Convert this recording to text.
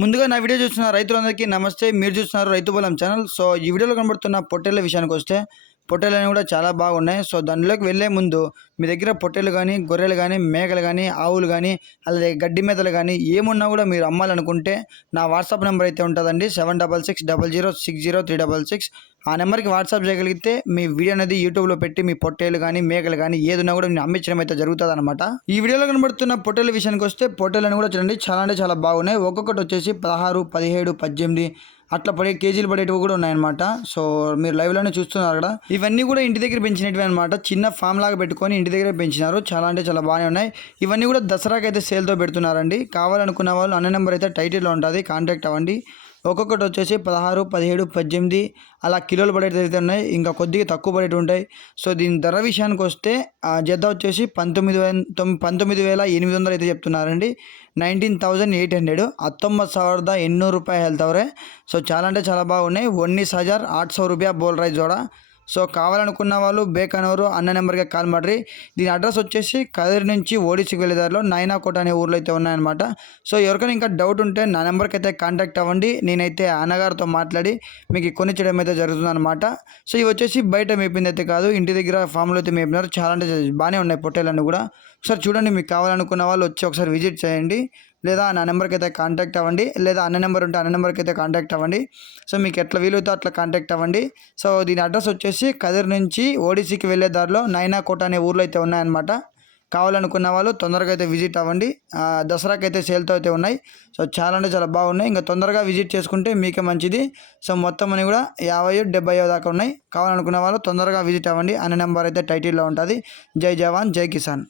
ముందుగా నా వీడియో చూస్తున్న రైతులందరికీ నమస్తే. మీరు చూస్తున్నారు రైతు బలం ఛానల్. సో ఈ వీడియోలో కనబడుతున్న పొట్టేళ్ల విషయానికి వస్తే పొట్టేళ్ళని కూడా చాలా బాగున్నాయి. సో దానిలోకి వెళ్ళే ముందు మీ దగ్గర పొట్టేలు కానీ, గొర్రెలు కానీ, మేకలు కానీ, ఆవులు కానీ, అలాగే గడ్డి మేతలు కానీ ఏమున్నా కూడా మీరు అమ్మాలనుకుంటే నా వాట్సాప్ నెంబర్ అయితే ఉంటుందండి 7660060366. ఆ నెంబర్కి వాట్సాప్ చేయగలిగితే మీ వీడియో అనేది యూట్యూబ్లో పెట్టి మీ పొట్టేలు కానీ, మేకలు కానీ ఏదున్నా కూడా నేను అమ్మించడం అయితే జరుగుతుంది అనమాట. ఈ వీడియోలో కనబడుతున్న పొట్టేల విషయానికి వస్తే పొట్టేళ్ళని కూడా చూడండి చాలా అంటే చాలా బాగున్నాయి. ఒక్కొక్కటి వచ్చేసి 16, 17, 18 అట్లా కేజీలు పడేటివి కూడా ఉన్నాయన్నమాట. సో మీరు లైవ్లోనే చూస్తున్నారు కదా. ఇవన్నీ కూడా ఇంటి దగ్గర పెంచినవి అనమాట. చిన్న ఫామ్ లాగా పెట్టుకొని ఇంటి దగ్గర పెంచినారు. చాలా అంటే చాలా బాగానే ఉన్నాయి. ఇవన్నీ కూడా దసరాకి అయితే సేల్తో పెడుతున్నారండి. కావాలనుకున్న వాళ్ళు అన్న నెంబర్ అయితే టైటిల్లో ఉంటుంది, కాంటాక్ట్ అవ్వండి. ఒక్కొక్కటి వచ్చేసి 16, 17, 18 అలా కిలోలు పడేవి అయితే ఉన్నాయి. ఇంకా కొద్దిగా తక్కువ పడేవి ఉంటాయి. సో దీని ధర విషయానికి వస్తే జత వచ్చేసి 19,800 అయితే చెప్తున్నారండి. 19,800 19,800 ರೂಪಾಯಿ ಹೇಳ್ತವ್ರೆ. సో చాలా అంటే చాలా బాగున్నాయి. 19,800 ರೂಪಾಯಿ ಬೋಲ್ ರೈ ಜೋಡ. సో కావాలనుకున్న వాళ్ళు బేకనూరు అన్న నెంబర్కి కాల్ ಮಾಡ್ರಿ. దీని అడ్రస్ వచ్చేసి కదిరి నుంచి ఓడిసికి వెళ్ళేదారిలో నాయనాకోట అనే ఊర్లో అయితే ఉన్నాయన్నమాట. సో ఎవరికైనా ఇంకా డౌట్ ఉంటే నా నెంబర్కి అయితే కాంటాక్ట్ అవ్వండి. నేనైతే అన్నగారితో మాట్లాడి మీకు కొనిచ్చడం అయితే జరుగుతుందన్నమాట. సో ఇవి వచ్చేసి బయట మేపింది అయితే కాదు, ఇంటి దగ్గర ఫామ్లో అయితే మేపినారు. చాలా అంటే బాగానే ఉన్నాయి పొట్టేలన్నీ కూడా. ఒకసారి చూడండి, మీకు కావాలనుకున్న వాళ్ళు వచ్చి ఒకసారి విజిట్ చేయండి. లేదా నా నెంబర్కి అయితే కాంటాక్ట్ అవ్వండి. లేదా అన్న నెంబర్ ఉంటే అన్న నెంబర్కి అయితే కాంటాక్ట్ అవ్వండి. సో మీకు ఎట్లా వీలవుతో అట్లా కాంటాక్ట్ అవ్వండి. సో దీని అడ్రస్ వచ్చేసి కదిరి నుంచి ఓడిసికి వెళ్ళే దారిలో నాయనాకోట అనే ఊర్లో అయితే ఉన్నాయన్నమాట. కావాలనుకున్న వాళ్ళు తొందరగా అయితే విజిట్ అవ్వండి. దసరాకి అయితే సేల్తో అయితే ఉన్నాయి. సో చాలా అంటే చాలా బాగున్నాయి. ఇంకా తొందరగా విజిట్ చేసుకుంటే మీకే మంచిది. సో మొత్తం అని కూడా 50, 70 దాకా ఉన్నాయి. కావాలనుకున్న వాళ్ళు తొందరగా విజిట్ అవ్వండి. అన్న నెంబర్ అయితే టైటిల్లో ఉంటుంది. జై జవాన్ జై కిసాన్.